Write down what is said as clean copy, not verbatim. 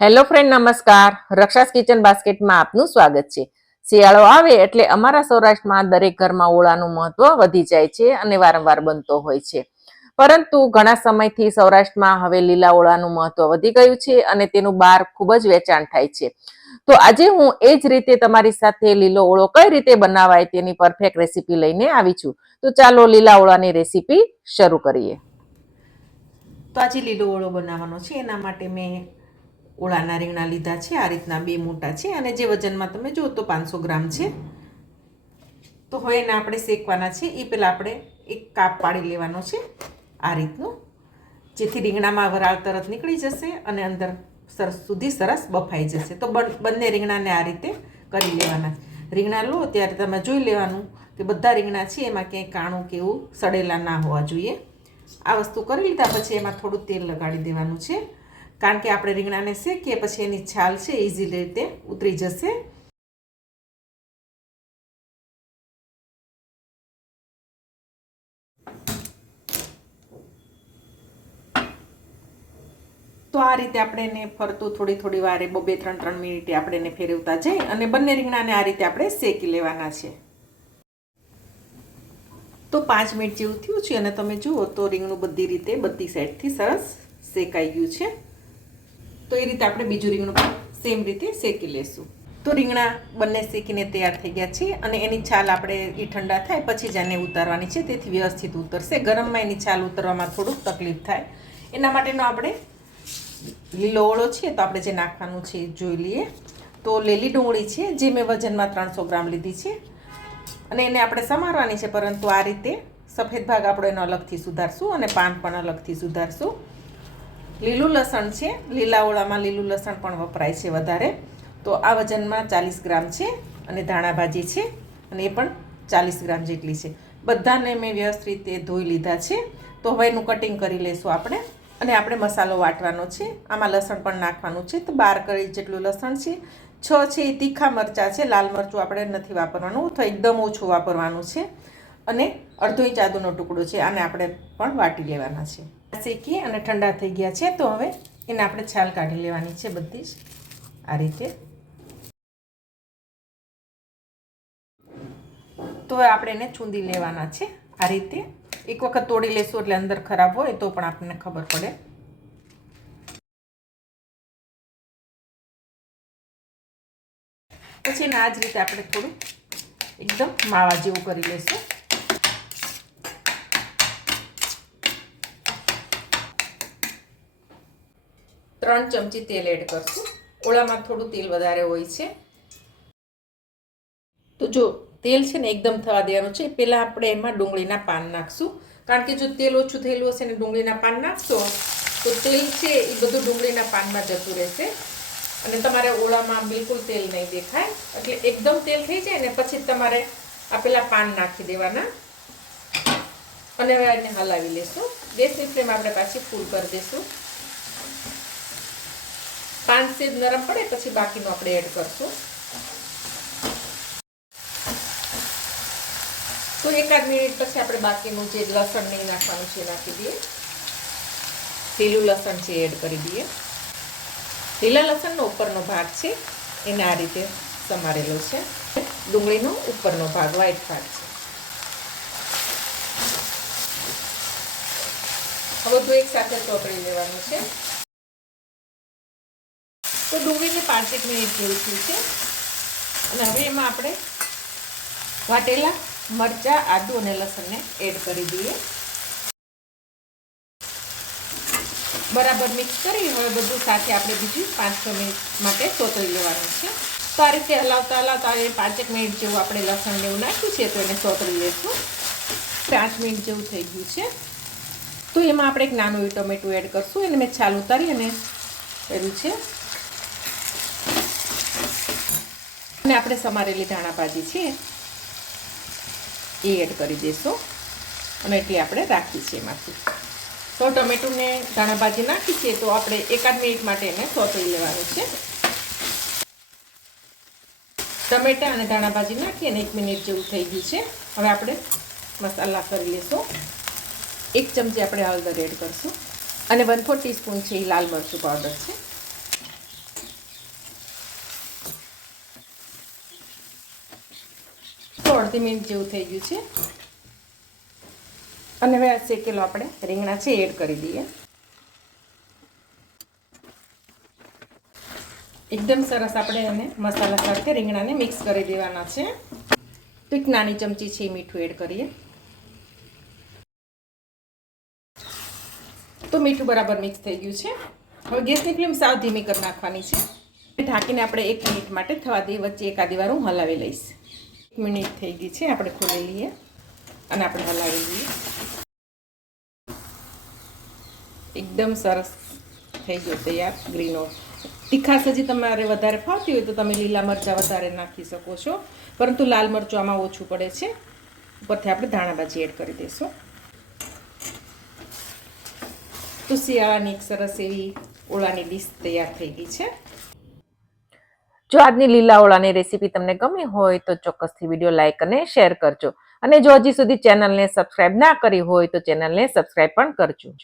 Hello friend, નમસ્કાર. રક્ષાસ kitchen બાસ્કેટમાં આપનું સ્વાગત છે. શિયાળો આવે એટલે અમારા સૌરાષ્ટ્રમાં દરેક ઘરમાં ઓળાનું મહત્વ વધી જાય છે અને વારંવાર બનતો હોય છે. પરંતુ ઘણા સમયથી સૌરાષ્ટ્રમાં હવે લીલા ઓળાનું મહત્વ વધી ગયું છે અને તેનું બહાર ખૂબ જ વેચાણ થાય છે. તો આજે હું એ જ રીતે તમારી સાથે લીલો ઓળો કઈ રીતે બનાવાય તેની પરફેક્ટ રેસીપી લઈને આવી છું. તો ચાલો લીલા ઓળાની રેસીપી શરૂ કરીએ. તો આજે લીલો ઓળો બનાવવાનો છે. એના માટે મેં ઓળાના રીંગણા લીધા છે. આ રીતના બે મોટા છે અને જે વજનમાં તમે જુઓ તો 500 ગ્રામ છે. તો હવે એને આપણે શેકવાના છે. એ પહેલાં આપણે એક કાપ પાડી લેવાનો છે આ રીતનું, જેથી રીંગણામાં વરાળ તરત નીકળી જશે અને અંદર સરસ બફાઈ જશે. તો બંને રીંગણાને આ રીતે કરી લેવાના. રીંગણા લો ત્યારે તમે જોઈ લેવાનું કે બધા રીંગણા છે એમાં ક્યાંય કાણું કે એવું સડેલા ના હોવા જોઈએ. આ વસ્તુ કરી લીધા પછી એમાં થોડું તેલ લગાડી દેવાનું છે, કારણ કે આપણે રીંગણાને શેકીએ પછી એની છાલ છે ઇઝી રીતે ઉતરી જશે. તો આ રીતે આપણે એને ફરતું થોડી વારે 2-3 મિનિટે આપણે એને ફેરવતા જઈ અને બંને રીંગણાને આ રીતે આપણે શેકી લેવાના છે. તો 5 મિનિટ જેવું થયું છે અને તમે જુઓ તો રીંગણું બધી સાઈડથી સરસ શેકાઈ ગયું છે. તો એ રીતે આપણે બીજું રીંગણું પણ સેમ રીતે શેકી લેશું. તો રીંગણા બંને શેકીને તૈયાર થઈ ગયા છે અને એની છાલ આપણે એ ઠંડા થાય પછી જ આને ઉતારવાની છે, તેથી વ્યવસ્થિત ઉતરશે. ગરમમાં એની છાલ ઉતરવામાં થોડુંક તકલીફ થાય. એના માટેનો આપણે લીલો ઓળો છે તો આપણે જે નાખવાનું છે એ જોઈ લઈએ. તો લીલી ડુંગળી છે જે મેં વજનમાં 300 ગ્રામ લીધી છે અને એને આપણે સમારવાની છે, પરંતુ આ રીતે સફેદ ભાગ આપણે એનો અલગથી સુધારશું અને પાન પણ અલગથી સુધારશું. લીલું લસણ છે, લીલા ઓળામાં લીલું લસણ પણ વપરાય છે વધારે. તો આ વજનમાં 40 ગ્રામ છે અને ધાણા ભાજી છે અને એ પણ 40 ગ્રામ જેટલી છે. બધાને મેં વ્યવસ્થિત રીતે ધોઈ લીધા છે. તો હવે એનું કટિંગ કરી લઈશું આપણે અને આપણે મસાલો વાટવાનો છે. આમાં લસણ પણ નાખવાનું છે. તો 12 કળી જેટલું લસણ છે. 6 છે એ તીખા મરચાં છે, લાલ મરચું આપણે નથી વાપરવાનું, તો એકદમ ઓછું વાપરવાનું છે. અને અડધો ઇંચ આદુનો ટુકડો છે, આને આપણે પણ વાટી લેવાના છે. શેકી અને ઠંડા થઈ ગયા છે તો હવે એને આપણે છાલ કાઢી લેવાની છે બધી જ આ રીતે. તો હવે આપણે એને ચૂંદી લેવાના છે આ રીતે. એક વખત તોડી લેશું એટલે અંદર ખરાબ હોય તો પણ આપણને ખબર પડે. પછી એને આ જ રીતે આપણે થોડું એકદમ માવા જેવું કરી લેશું. ત્રણ ચમચી તેલ એડ કરશું. ઓળામાં થોડું તેલ વધારે હોય છે. તો જો તેલ છે ને એકદમ થવા દેવાનું છે. પહેલાં આપણે એમાં ડુંગળીના પાન નાખશું, કારણ કે જો તેલ ઓછું થયેલું હશે ને ડુંગળીના પાન નાખશો તો તેલ છે એ બધું ડુંગળીના પાનમાં જતું રહેશે અને તમારે ઓળામાં બિલકુલ તેલ નહીં દેખાય. એટલે એકદમ તેલ થઈ જાય ને પછી તમારે આ પેલા પાન નાખી દેવાના અને હવે એને હલાવી લેશું. ગેસની ફ્લેમ આપણે પાછી ફૂલ કરી દઈશું. પાન સેજ નરમ પડે પછી બાકીનું આપણે એડ કરશું. તો 1-8 મિનિટ પછી આપણે બાકીનું જે લસણ નહીં નાખવાનું છે નાખી દઈએ. લીલું લસણ છે એડ કરી દઈએ. લીલા લસણનો ઉપરનો ભાગ છે એને આ રીતે સમારેલો છે. ડુંગળીનો ઉપરનો ભાગ વ્હાઈટ ભાગ છે. હવે બધું એક સાથે ચોપડી લેવાનું છે. તો ડુંગળીને 5 મિનિટ જેવું થયું છે અને હવે એમાં આપણે વાટેલા મરચાં, આદુ અને લસણને એડ કરી દઈએ. બરાબર મિક્સ કરી હવે બધું સાથે આપણે બીજું 5-6 મિનિટ માટે સોતરી લેવાનું છે. તો આ રીતે હલાવતા 5 મિનિટ જેવું આપણે લસણ ને એવું નાખ્યું છે તો એને સોતરી લઈશું. 5 મિનિટ જેવું થઈ ગયું છે. તો એમાં આપણે એક નાનું ટમેટું એડ કરશું. એને મેં છાલ ઉતારી અને કર્યું છે અને આપણે સમારેલી ધાણા ભાજી છે એ એડ કરી દઈશું અને એટલી આપણે રાખી છે એમાંથી. તો ટમેટું ને ધાણા ભાજી નાખી છે તો આપણે 1-8 મિનિટ માટે એને સોતરી લેવાનું છે. ટમેટા અને ધાણા ભાજી નાખી અને 1 મિનિટ જેવું થઈ ગયું છે. હવે આપણે મસાલા કરી લઈશું. 1 ચમચી આપણે હળદર એડ કરીશું અને 1/4 ટીસ્પૂન છે એ લાલ મરચું પાવડર છે. અડધી મિનિટ જેવું થઈ ગયું છે અને હવે આ શેકેલો આપણે રીંગણા છે એડ કરી દઈએ. એકદમ સરસ આપણે એને મસાલા સાથે રીંગણાને મિક્સ કરી દેવાના છે. તો એક નાની ચમચી છે મીઠું એડ કરીએ. તો મીઠું બરાબર મિક્સ થઈ ગયું છે. હવે ગેસની ફ્લેમ સાવ ધીમી કરી નાખવાની છે. ઢાંકીને આપણે 1 મિનિટ માટે થવા દઈએ. વચ્ચે એકાદી વાર હું હલાવી લઈશ. 1 મિનિટ થઈ ગઈ છે. આપણે ખોલી લઈએ અને આપણે હલાવી લઈએ. એકદમ સરસ થઈ ગયો તૈયાર ગ્રીનો. તીખાશ હજી તમારે વધારે ફાવતી હોય તો તમે લીલા મરચાં વધારે નાખી શકો છો, પરંતુ લાલ મરચું આમાં ઓછું પડે છે. ઉપરથી આપણે ધાણાભાજી એડ કરી દઈશું. તો શિયાળાની એક સરસ એવી ઓળાની ડીશ તૈયાર થઈ ગઈ છે. જો આજની લીલા ઓળાની રેસીપી તમને ગમી હોય તો ચોક્કસથી વિડીયો લાઈક અને શેર કરજો. અને જો હજી સુધી ચેનલને સબસ્ક્રાઇબ ના કરી હોય તો ચેનલને સબસ્ક્રાઇબ પણ કરજો.